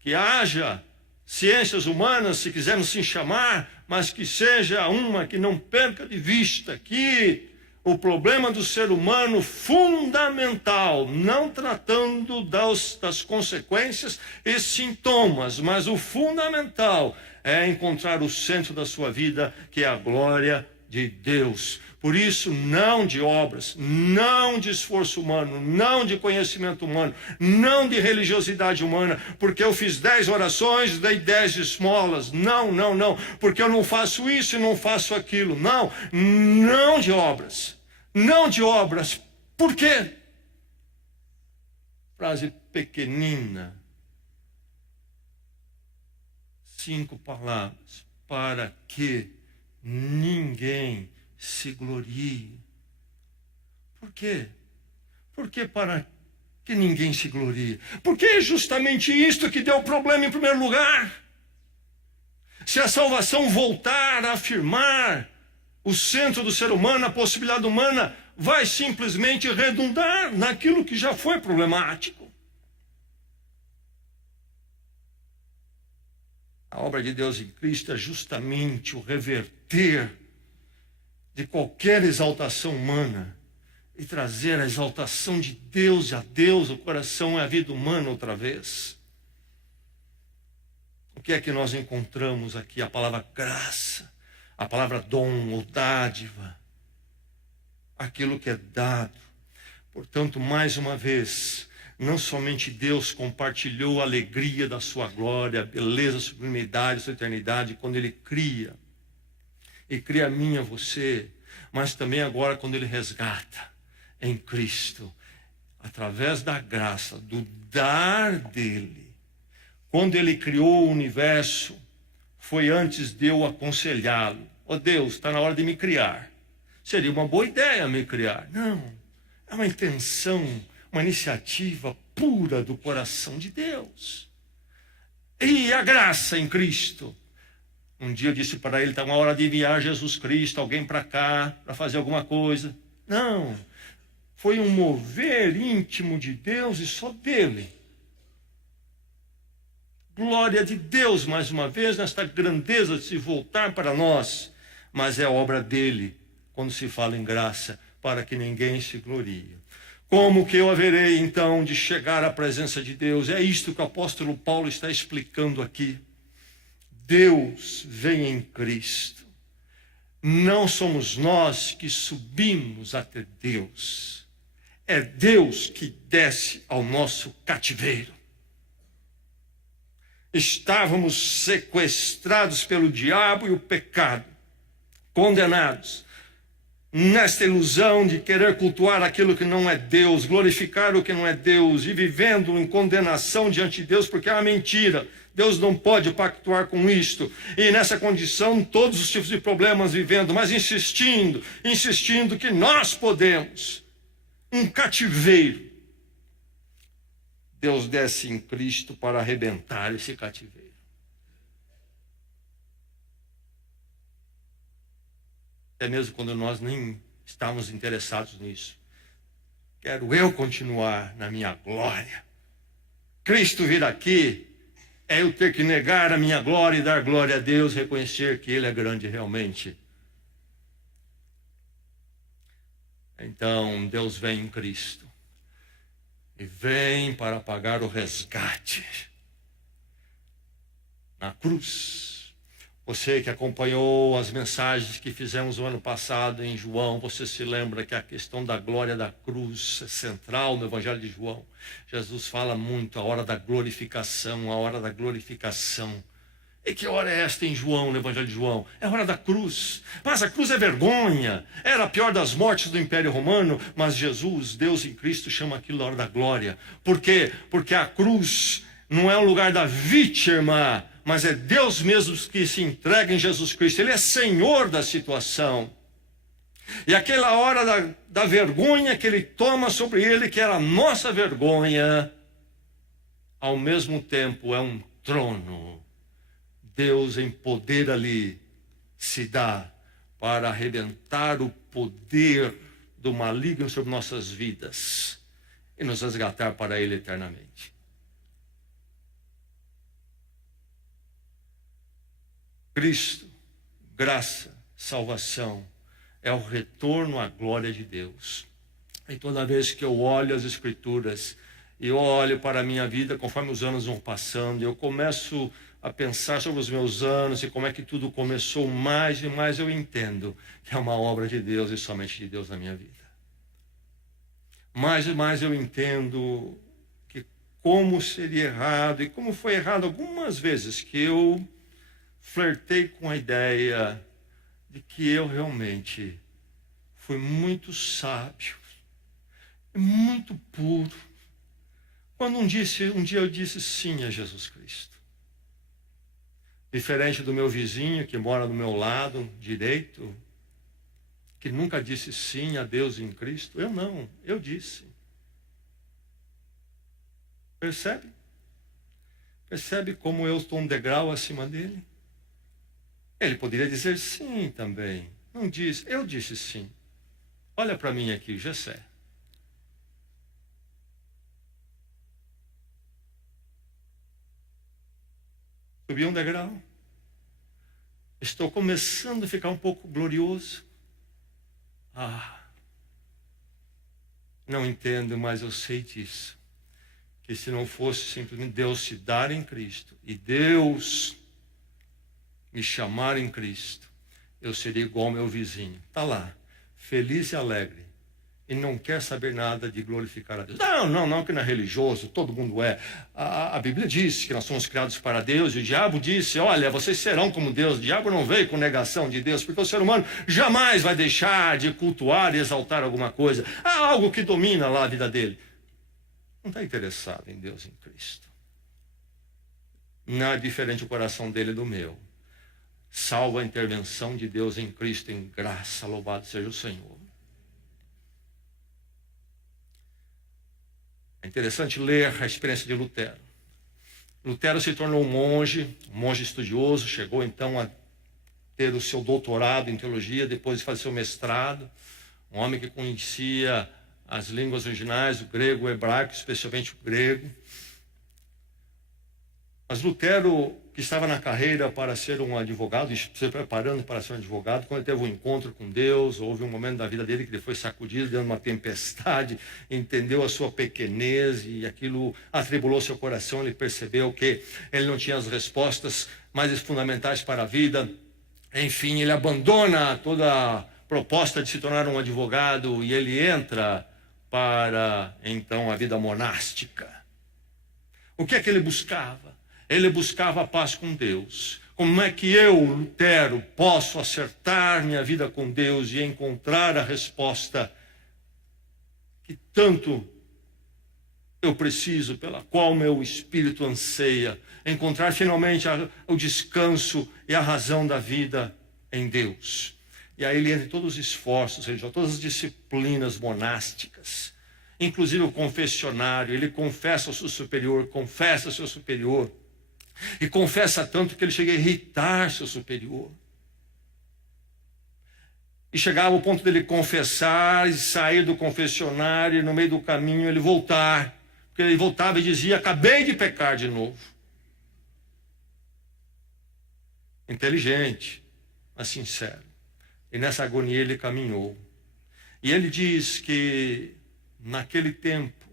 Que haja ciências humanas, se quisermos assim chamar, mas que seja uma que não perca de vista que o problema do ser humano fundamental, não tratando das consequências e sintomas, mas o fundamental é encontrar o centro da sua vida, que é a glória de Deus. Por isso, não de obras, não de esforço humano, não de conhecimento humano, não de religiosidade humana, porque eu fiz 10 orações, dei 10 esmolas. Não, não, não, porque eu não faço isso e não faço aquilo. Não, não de obras, não de obras. Por quê? Frase pequenina, 5 palavras, para que ninguém se glorie. Por quê? Porque para que ninguém se glorie. Porque é justamente isto que deu problema em primeiro lugar. Se a salvação voltar a afirmar o centro do ser humano, a possibilidade humana, vai simplesmente redundar naquilo que já foi problemático. A obra de Deus em Cristo é justamente o reverter de qualquer exaltação humana e trazer a exaltação de Deus a Deus, o coração e a vida humana outra vez. O que é que nós encontramos aqui? A palavra graça, a palavra dom ou dádiva, aquilo que é dado. Portanto, mais uma vez, não somente Deus compartilhou a alegria da sua glória, a beleza, a sublimidade, a sua eternidade, quando Ele cria, e cria a mim, a você, mas também agora quando Ele resgata em Cristo, através da graça, do dar dEle. Quando Ele criou o universo, foi antes de eu aconselhá-lo. Ó Deus, está na hora de me criar. Seria uma boa ideia me criar. Não, é uma intenção, uma iniciativa pura do coração de Deus. E a graça em Cristo. Um dia eu disse para ele, está uma hora de enviar Jesus Cristo, alguém para cá, para fazer alguma coisa. Não, foi um mover íntimo de Deus e só dele. glória de Deus, mais uma vez, nesta grandeza de se voltar para nós. Mas é obra dele, quando se fala em graça, para que ninguém se glorie. Como que eu haverei, então, de chegar à presença de Deus? É isto que o apóstolo Paulo está explicando aqui. Deus vem em Cristo. Não somos nós que subimos até Deus. É Deus que desce ao nosso cativeiro. Estávamos sequestrados pelo diabo e o pecado, condenados nesta ilusão de querer cultuar aquilo que não é Deus, glorificar o que não é Deus, e vivendo em condenação diante de Deus, porque é uma mentira. Deus não pode pactuar com isto. E nessa condição, todos os tipos de problemas vivendo, mas insistindo que nós podemos. Um cativeiro. Deus desce em Cristo para arrebentar esse cativeiro. Até mesmo quando nós nem estamos interessados nisso. Quero eu continuar na minha glória. Cristo vir aqui é eu ter que negar a minha glória e dar glória a Deus, reconhecer que Ele é grande realmente. Então, Deus vem em Cristo e vem para pagar o resgate na cruz. Você que acompanhou as mensagens que fizemos no ano passado em João, você se lembra que a questão da glória da cruz é central no Evangelho de João. Jesus fala muito a hora da glorificação, a hora da glorificação. E que hora é esta em João, no Evangelho de João? É a hora da cruz. Mas a cruz é vergonha. Era a pior das mortes do Império Romano, mas Jesus, Deus em Cristo, chama aquilo a hora da glória. Por quê? Porque a cruz não é um lugar da vítima, mas é Deus mesmo que se entrega em Jesus Cristo. Ele é Senhor da situação. E aquela hora da vergonha que Ele toma sobre Ele, que era a nossa vergonha, ao mesmo tempo é um trono. Deus em poder ali se dá para arrebentar o poder do maligno sobre nossas vidas e nos resgatar para Ele eternamente. Cristo, graça, salvação, é o retorno à glória de Deus. E toda vez que eu olho as Escrituras e olho para a minha vida, conforme os anos vão passando, eu começo a pensar sobre os meus anos e como é que tudo começou, mais e mais eu entendo que é uma obra de Deus e somente de Deus na minha vida. Mais e mais eu entendo que como seria errado e como foi errado algumas vezes que eu flertei com a ideia de que eu realmente fui muito sábio, muito puro, quando um dia eu disse sim a Jesus Cristo. Diferente do meu vizinho que mora do meu lado direito, que nunca disse sim a Deus em Cristo, eu não, eu disse. Percebe? Percebe como eu estou um degrau acima dele? Ele poderia dizer sim também. Não disse, eu disse sim. Olha para mim aqui, Jessé. Subi um degrau. Estou começando a ficar um pouco glorioso. Não entendo, mas eu sei disso. Que se não fosse simplesmente Deus se dar em Cristo e Deus me chamar em Cristo, eu seria igual ao meu vizinho. Está lá, feliz e alegre. E não quer saber nada de glorificar a Deus. Não, que não é religioso, todo mundo é. A Bíblia diz que nós somos criados para Deus, e o diabo disse, olha, vocês serão como Deus. O diabo não veio com negação de Deus, porque o ser humano jamais vai deixar de cultuar e exaltar alguma coisa. Há algo que domina lá a vida dele. Não está interessado em Deus em Cristo. Não é diferente o coração dele do meu. Salva a intervenção de Deus em Cristo, em graça, louvado seja o Senhor. É interessante ler a experiência de Lutero. Lutero se tornou um monge estudioso, chegou então a ter o seu doutorado em teologia, depois de fazer seu mestrado, um homem que conhecia as línguas originais, o grego, o hebraico, especialmente o grego. Mas Lutero, que estava na carreira para ser um advogado, se preparando para ser um advogado, quando ele teve um encontro com Deus, houve um momento da vida dele que ele foi sacudido dentro de uma tempestade, entendeu a sua pequenez e aquilo atribulou seu coração, ele percebeu que ele não tinha as respostas mais fundamentais para a vida. Enfim, ele abandona toda a proposta de se tornar um advogado e ele entra para, então, a vida monástica. O que é que ele buscava? Ele buscava a paz com Deus. Como é que eu, Lutero, posso acertar minha vida com Deus e encontrar a resposta que tanto eu preciso, pela qual meu espírito anseia? Encontrar finalmente o descanso e a razão da vida em Deus. E aí ele entra em todos os esforços religiosos, todas as disciplinas monásticas, inclusive o confessionário. Ele confessa ao seu superior, e confessa tanto que ele chega a irritar seu superior. E chegava ao ponto dele confessar e sair do confessionário, e no meio do caminho ele voltar. Porque ele voltava e dizia: acabei de pecar de novo. Inteligente, mas sincero. E nessa agonia ele caminhou. E ele diz que naquele tempo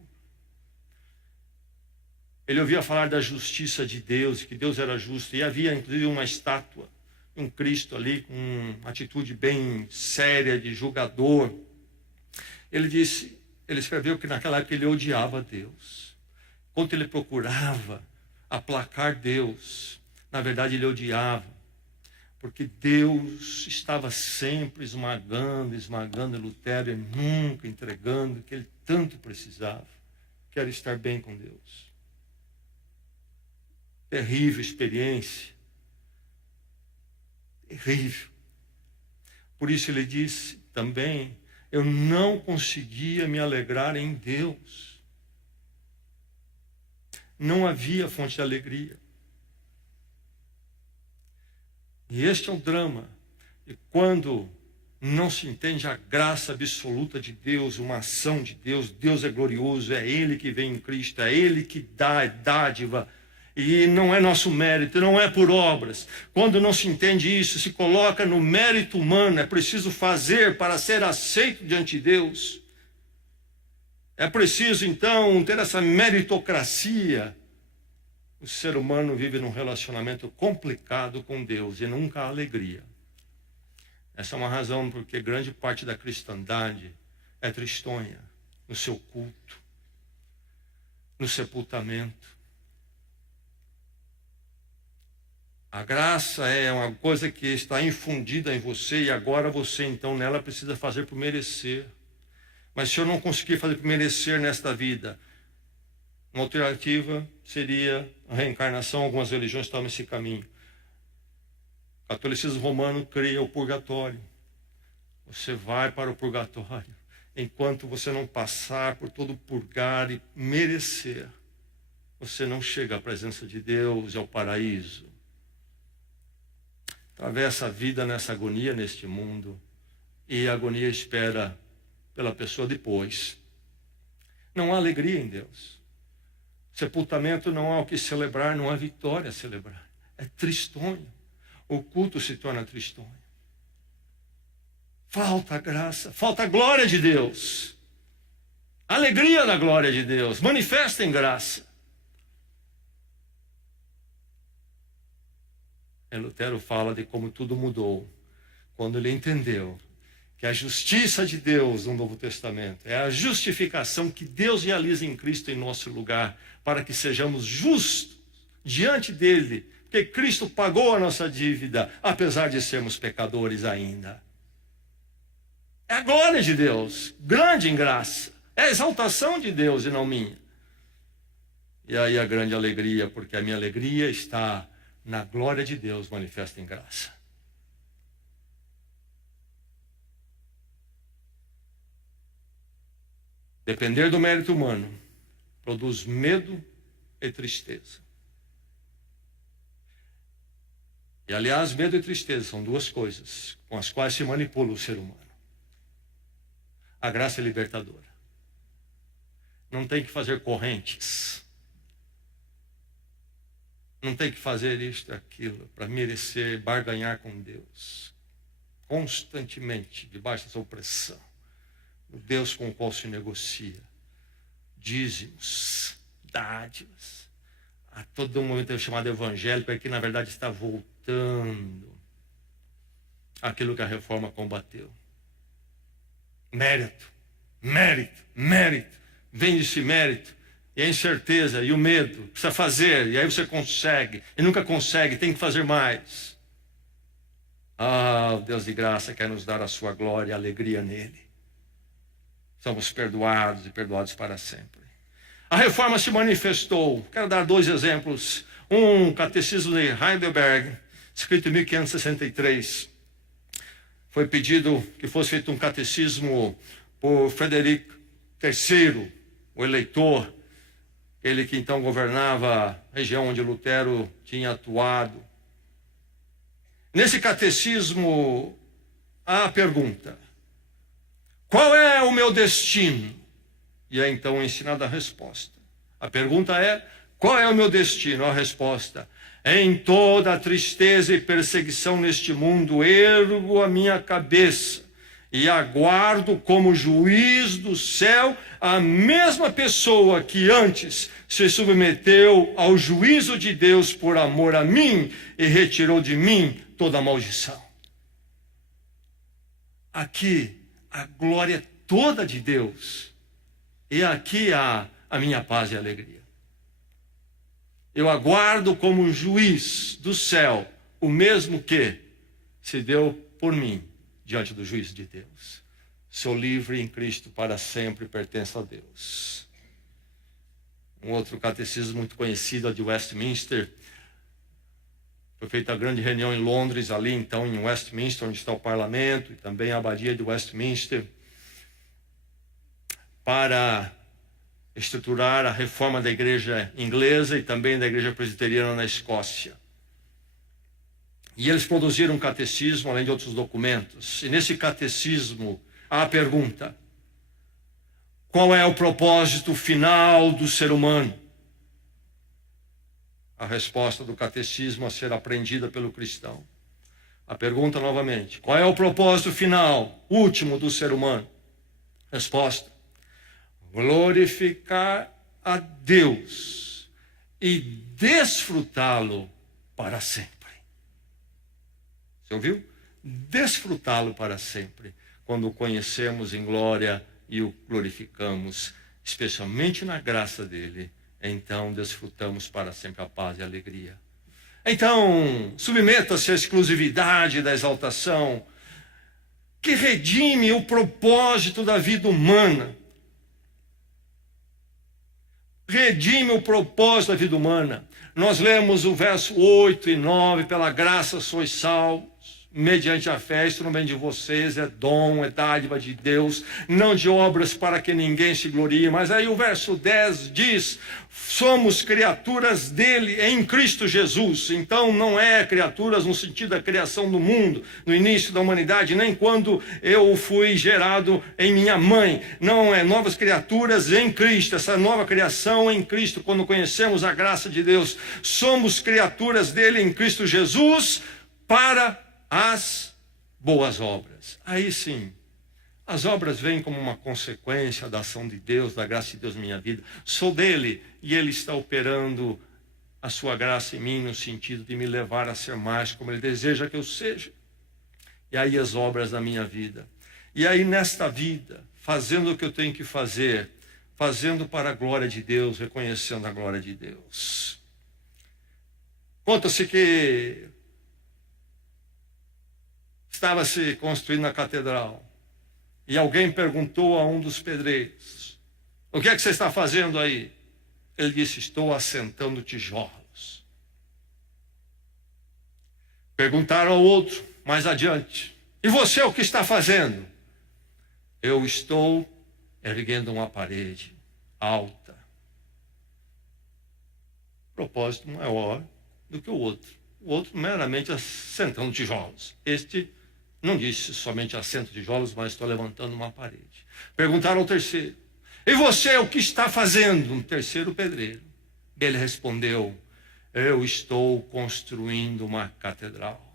ele ouvia falar da justiça de Deus, que Deus era justo, e havia inclusive uma estátua, um Cristo ali com uma atitude bem séria de julgador. Ele escreveu que naquela época ele odiava Deus. Enquanto ele procurava aplacar Deus, na verdade ele odiava, porque Deus estava sempre esmagando Lutero e nunca entregando o que ele tanto precisava, que era estar bem com Deus. Terrível experiência. Terrível. Por isso ele disse também: eu não conseguia me alegrar em Deus. Não havia fonte de alegria. E este é o drama. E quando não se entende a graça absoluta de Deus, uma ação de Deus, Deus é glorioso, é Ele que vem em Cristo, é Ele que dá, é dádiva. E não é nosso mérito, não é por obras. Quando não se entende isso, se coloca no mérito humano, é preciso fazer para ser aceito diante de Deus. É preciso, então, ter essa meritocracia. O ser humano vive num relacionamento complicado com Deus e nunca há alegria. Essa é uma razão porque grande parte da cristandade é tristonha no seu culto, no sepultamento. A graça é uma coisa que está infundida em você e agora você, então, nela precisa fazer por merecer. Mas se eu não conseguir fazer por merecer nesta vida, uma alternativa seria a reencarnação. Algumas religiões tomam esse caminho. O catolicismo romano cria o purgatório. Você vai para o purgatório enquanto você não passar por todo o purgar e merecer. Você não chega à presença de Deus e ao paraíso. Atravessa a vida nessa agonia neste mundo e a agonia espera pela pessoa depois. Não há alegria em Deus. Sepultamento não há o que celebrar, não há vitória a celebrar. É tristonho. O culto se torna tristonho. Falta a graça, falta a glória de Deus. A alegria da glória de Deus. Manifesta em graça. E Lutero fala de como tudo mudou quando ele entendeu que a justiça de Deus no Novo Testamento é a justificação que Deus realiza em Cristo em nosso lugar, para que sejamos justos diante dele, porque Cristo pagou a nossa dívida, apesar de sermos pecadores ainda. É a glória de Deus, grande em graça, é a exaltação de Deus e não minha. E aí a grande alegria, porque a minha alegria está na glória de Deus manifesta em graça. Depender do mérito humano produz medo e tristeza. E, aliás, medo e tristeza são duas coisas com as quais se manipula o ser humano. A graça é libertadora. Não tem que fazer correntes. não tem que fazer isto e aquilo para merecer barganhar com Deus. Constantemente, debaixo dessa opressão. O Deus com o qual se negocia. Dízimos, dádivas. A todo momento é chamado evangelho, porque na verdade está voltando aquilo que a reforma combateu. Mérito, mérito, mérito. Vem desse mérito. E a incerteza e o medo. Precisa fazer, e aí você consegue. E nunca consegue, tem que fazer mais. Ah, o Deus de graça quer nos dar a sua glória e a alegria nele. Somos perdoados e perdoados para sempre. A reforma se manifestou. Quero dar 2 exemplos. Um catecismo de Heidelberg, escrito em 1563. Foi pedido que fosse feito um catecismo por Frederico III, o eleitor, ele que então governava a região onde Lutero tinha atuado. Nesse catecismo, há a pergunta: qual é o meu destino? E é então ensinada a resposta. A pergunta é: qual é o meu destino? A resposta: em toda a tristeza e perseguição neste mundo, ergo a minha cabeça e aguardo como juiz do céu a mesma pessoa que antes se submeteu ao juízo de Deus por amor a mim e retirou de mim toda a maldição. Aqui a glória toda de Deus, e aqui há a minha paz e alegria. Eu aguardo como juiz do céu o mesmo que se deu por mim diante do juízo de Deus. Sou livre em Cristo para sempre, pertenço a Deus. Um outro catecismo muito conhecido, a de Westminster. Foi feita a grande reunião em Londres, ali então em Westminster, onde está o parlamento, e também a abadia de Westminster, para estruturar a reforma da igreja inglesa e também da igreja presbiteriana na Escócia. E eles produziram um catecismo, além de outros documentos. E nesse catecismo há a pergunta: qual é o propósito final do ser humano? A resposta do catecismo a ser aprendida pelo cristão. A pergunta novamente: qual é o propósito final, último do ser humano? Resposta: glorificar a Deus e desfrutá-lo para sempre. Você ouviu? Desfrutá-lo para sempre, quando o conhecemos em glória e o glorificamos, especialmente na graça dele. Então desfrutamos para sempre a paz e a alegria. Então, submeta-se à exclusividade da exaltação, que redime o propósito da vida humana. Redime o propósito da vida humana. Nós lemos o verso 8 e 9, pela graça sois salvos, mediante a fé, isso não vem de vocês, é dom, é dádiva de Deus, não de obras para que ninguém se glorie. Mas aí o verso 10 diz: somos criaturas dele em Cristo Jesus. Então não é criaturas no sentido da criação do mundo, no início da humanidade, nem quando eu fui gerado em minha mãe. Não, é novas criaturas em Cristo, essa nova criação em Cristo, quando conhecemos a graça de Deus. Somos criaturas dele em Cristo Jesus para as boas obras. Aí sim, as obras vêm como uma consequência da ação de Deus, da graça de Deus na minha vida. Sou dele e ele está operando a sua graça em mim no sentido de me levar a ser mais como ele deseja que eu seja. E aí as obras da minha vida. E aí nesta vida, fazendo o que eu tenho que fazer, fazendo para a glória de Deus, reconhecendo a glória de Deus. Conta-se que estava se construindo a catedral. E alguém perguntou a um dos pedreiros: o que é que você está fazendo aí? Ele disse: estou assentando tijolos. Perguntaram ao outro, mais adiante: e você o que está fazendo? Eu estou erguendo uma parede alta. Propósito maior do que o outro. O outro meramente assentando tijolos. Este não disse somente assento tijolos, mas estou levantando uma parede. Perguntaram ao terceiro: e você o que está fazendo? Um terceiro pedreiro. Ele respondeu: Eu estou construindo uma catedral.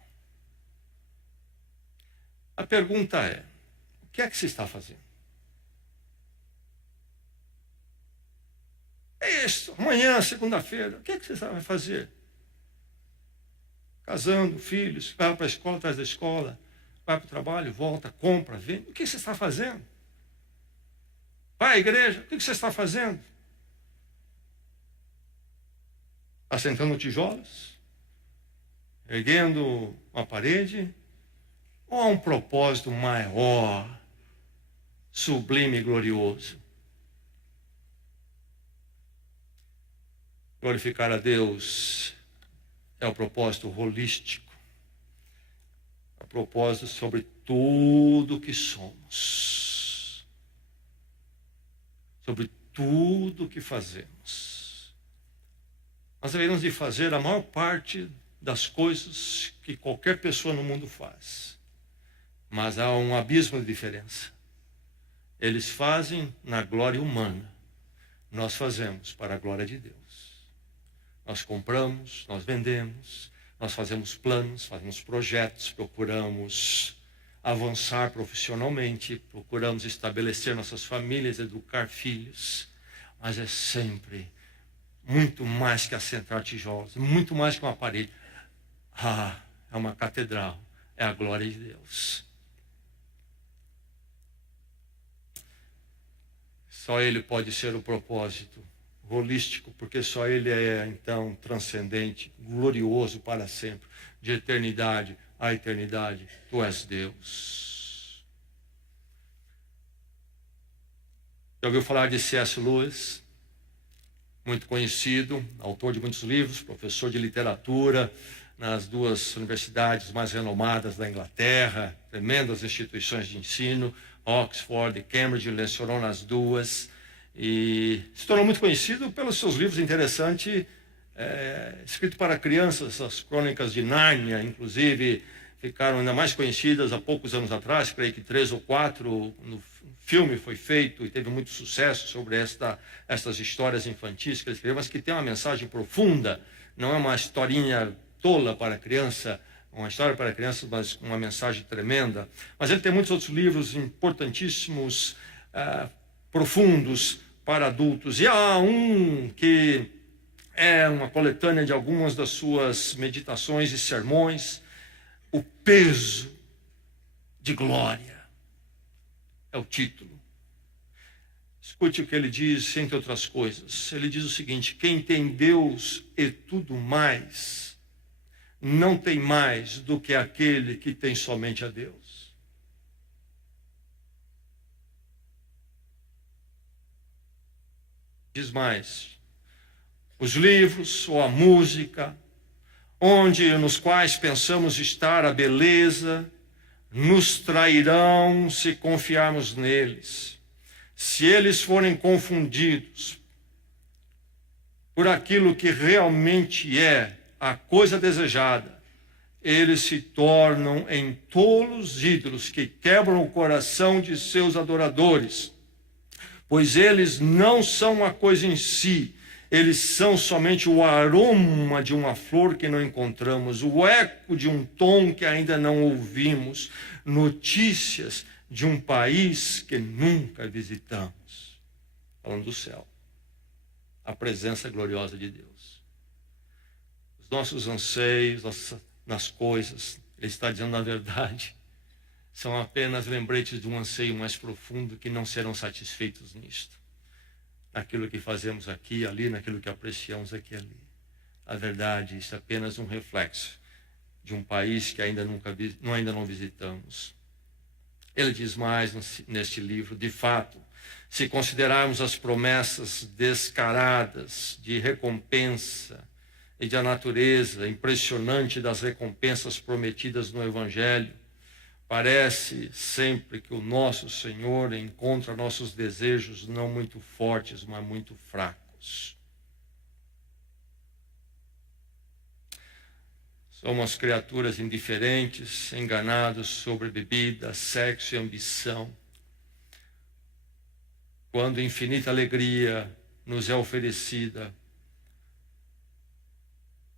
A pergunta é, o que é que você está fazendo? É isso, amanhã, segunda-feira, o que é que você vai fazer? Casando, filhos, vai para a escola, traz da escola, vai para o trabalho, volta, compra, vende. O que você está fazendo? Vai à igreja, o que você está fazendo? Assentando tijolos? Erguendo uma parede? Ou há um propósito maior, sublime e glorioso? Glorificar a Deus é o propósito holístico, é o propósito sobre tudo que somos, sobre tudo que fazemos. Nós devemos de fazer a maior parte das coisas que qualquer pessoa no mundo faz. Mas há um abismo de diferença. Eles fazem na glória humana. Nós fazemos para a glória de Deus. Nós compramos, nós vendemos, nós fazemos planos, fazemos projetos, procuramos avançar profissionalmente, procuramos estabelecer nossas famílias, educar filhos. Mas é sempre muito mais que assentar tijolos, muito mais que uma parede. É uma catedral, é a glória de Deus. Só Ele pode ser o propósito holístico, porque só Ele é, então, transcendente, glorioso para sempre, de eternidade a eternidade. Tu és Deus. Já ouviu falar de C.S. Lewis? Muito conhecido, autor de muitos livros, professor de literatura nas duas universidades mais renomadas da Inglaterra, tremendas instituições de ensino, Oxford e Cambridge, lecionou nas duas e se tornou muito conhecido pelos seus livros interessantes, escritos para crianças, as Crônicas de Nárnia, inclusive, ficaram ainda mais conhecidas há poucos anos atrás, creio que 3 ou 4, no filme foi feito e teve muito sucesso sobre estas histórias infantis que ele escreveu, mas que tem uma mensagem profunda, não é uma historinha tola para criança, uma história para crianças, mas uma mensagem tremenda. Mas ele tem muitos outros livros importantíssimos, profundos para adultos. E há um que é uma coletânea de algumas das suas meditações e sermões, O Peso de Glória. É o título. Escute o que ele diz, entre outras coisas. Ele diz o seguinte: quem tem Deus e tudo mais, não tem mais do que aquele que tem somente a Deus. Diz mais, os livros ou a música, nos quais pensamos estar a beleza, nos trairão se confiarmos neles. Se eles forem confundidos por aquilo que realmente é a coisa desejada, eles se tornam em tolos ídolos que quebram o coração de seus adoradores, pois eles não são uma coisa em si, eles são somente o aroma de uma flor que não encontramos, o eco de um tom que ainda não ouvimos, notícias de um país que nunca visitamos. Falando do céu, a presença gloriosa de Deus. Os nossos anseios nas coisas, ele está dizendo na verdade, são apenas lembretes de um anseio mais profundo que não serão satisfeitos nisto. Naquilo que fazemos aqui e ali, naquilo que apreciamos aqui e ali. A verdade, isso é apenas um reflexo de um país que ainda não visitamos. Ele diz mais neste livro, de fato, se considerarmos as promessas descaradas de recompensa e da natureza impressionante das recompensas prometidas no Evangelho, parece sempre que o nosso Senhor encontra nossos desejos não muito fortes, mas muito fracos. Somos criaturas indiferentes, enganados sobre bebida, sexo e ambição. Quando infinita alegria nos é oferecida,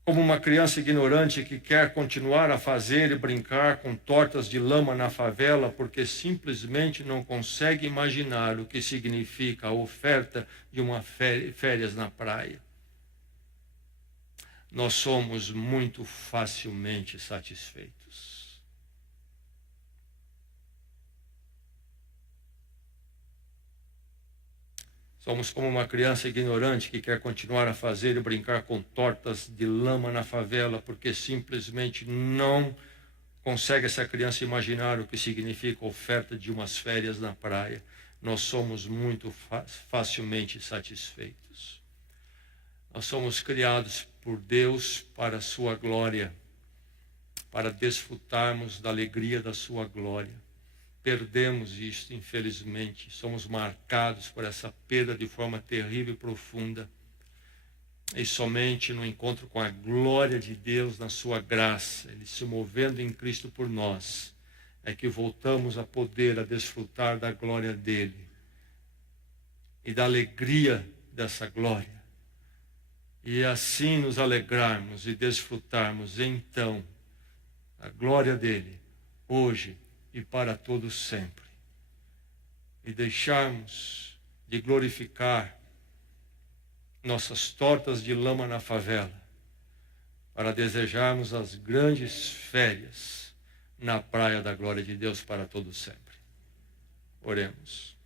como uma criança ignorante que quer continuar a fazer e brincar com tortas de lama na favela porque simplesmente não consegue imaginar o que significa a oferta de uma férias na praia. Nós somos muito facilmente satisfeitos. Somos como uma criança ignorante que quer continuar a fazer e brincar com tortas de lama na favela, porque simplesmente não consegue essa criança imaginar o que significa a oferta de umas férias na praia. Nós somos muito facilmente satisfeitos. Nós somos criados por Deus para a sua glória, para desfrutarmos da alegria da sua glória. Perdemos isto, infelizmente. Somos marcados por essa perda de forma terrível e profunda. E somente no encontro com a glória de Deus, na sua graça, Ele se movendo em Cristo por nós, é que voltamos a poder a desfrutar da glória dEle e da alegria dessa glória. E assim nos alegrarmos e desfrutarmos, então, a glória dEle, hoje e para todos sempre. E deixarmos de glorificar nossas tortas de lama na favela, para desejarmos as grandes férias na praia da glória de Deus para todos sempre. Oremos.